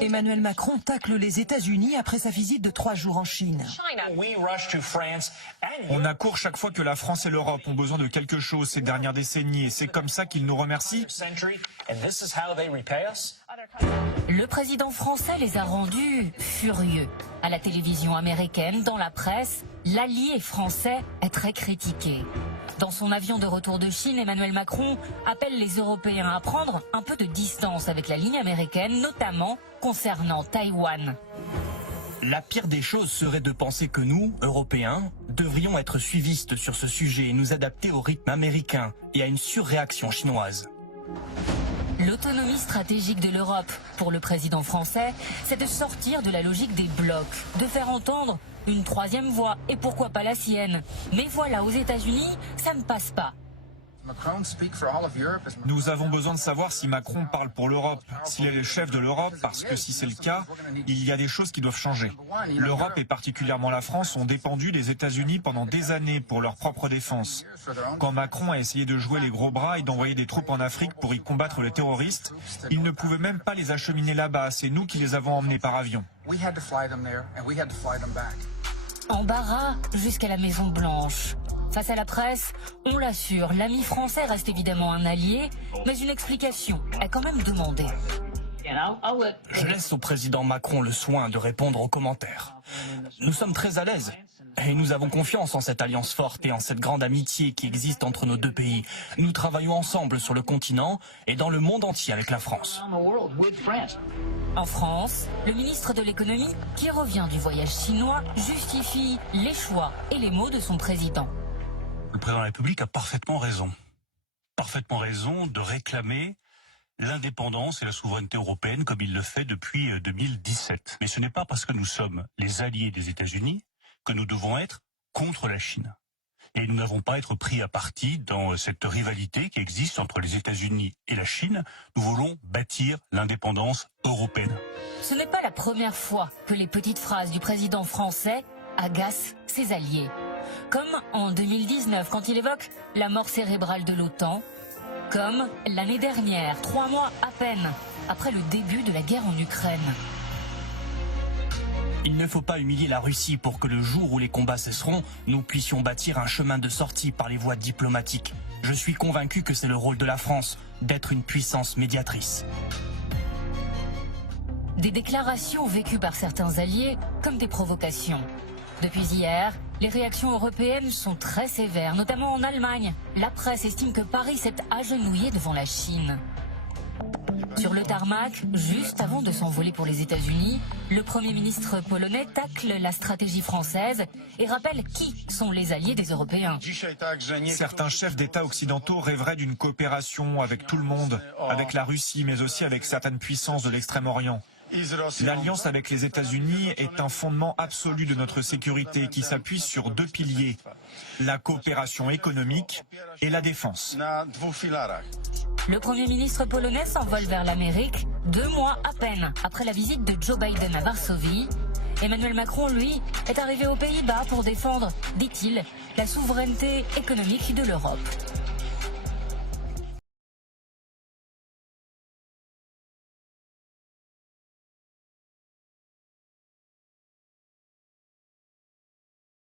Emmanuel Macron tacle les États-Unis après sa visite de 3 jours en Chine. On accourt chaque fois que la France et l'Europe ont besoin de quelque chose ces dernières décennies et c'est comme ça qu'ils nous remercient. Le président français les a rendus furieux. À la télévision américaine, dans la presse, l'allié français est très critiqué. Dans son avion de retour de Chine, Emmanuel Macron appelle les Européens à prendre un peu de distance avec la ligne américaine, notamment concernant Taïwan. La pire des choses serait de penser que nous, Européens, devrions être suivistes sur ce sujet et nous adapter au rythme américain et à une surréaction chinoise. L'autonomie stratégique de l'Europe, pour le président français, c'est de sortir de la logique des blocs, de faire entendre une troisième voix, et pourquoi pas la sienne. Mais voilà, aux États-Unis, ça ne passe pas. Nous avons besoin de savoir si Macron parle pour l'Europe, s'il est le chef de l'Europe, parce que si c'est le cas, il y a des choses qui doivent changer. L'Europe et particulièrement la France ont dépendu des États-Unis pendant des années pour leur propre défense. Quand Macron a essayé de jouer les gros bras et d'envoyer des troupes en Afrique pour y combattre les terroristes, il ne pouvait même pas les acheminer là-bas, c'est nous qui les avons emmenés par avion. Embarras jusqu'à la Maison Blanche. Face à la presse, on l'assure, l'ami français reste évidemment un allié, mais une explication est quand même demandée. Je laisse au président Macron le soin de répondre aux commentaires. Nous sommes très à l'aise et nous avons confiance en cette alliance forte et en cette grande amitié qui existe entre nos deux pays. Nous travaillons ensemble sur le continent et dans le monde entier avec la France. En France, le ministre de l'économie, qui revient du voyage chinois, justifie les choix et les mots de son président. Le président de la République a parfaitement raison de réclamer l'indépendance et la souveraineté européenne comme il le fait depuis 2017. Mais ce n'est pas parce que nous sommes les alliés des États-Unis que nous devons être contre la Chine. Et nous n'avons pas à être pris à partie dans cette rivalité qui existe entre les États-Unis et la Chine. Nous voulons bâtir l'indépendance européenne. Ce n'est pas la première fois que les petites phrases du président français agacent ses alliés. Comme en 2019 quand il évoque la mort cérébrale de l'OTAN, comme l'année dernière, 3 mois à peine après le début de la guerre en Ukraine. Il ne faut pas humilier la Russie pour que le jour où les combats cesseront, nous puissions bâtir un chemin de sortie par les voies diplomatiques. Je suis convaincu que c'est le rôle de la France d'être une puissance médiatrice. Des déclarations vécues par certains alliés comme des provocations. Depuis hier, les réactions européennes sont très sévères, notamment en Allemagne. La presse estime que Paris s'est agenouillé devant la Chine. Sur le tarmac, juste avant de s'envoler pour les États-Unis, le Premier ministre polonais tacle la stratégie française et rappelle qui sont les alliés des Européens. Certains chefs d'État occidentaux rêveraient d'une coopération avec tout le monde, avec la Russie, mais aussi avec certaines puissances de l'Extrême-Orient. L'alliance avec les États-Unis est un fondement absolu de notre sécurité qui s'appuie sur 2 piliers, la coopération économique et la défense. Le Premier ministre polonais s'envole vers l'Amérique 2 mois à peine après la visite de Joe Biden à Varsovie. Emmanuel Macron, lui, est arrivé aux Pays-Bas pour défendre, dit-il, la souveraineté économique de l'Europe.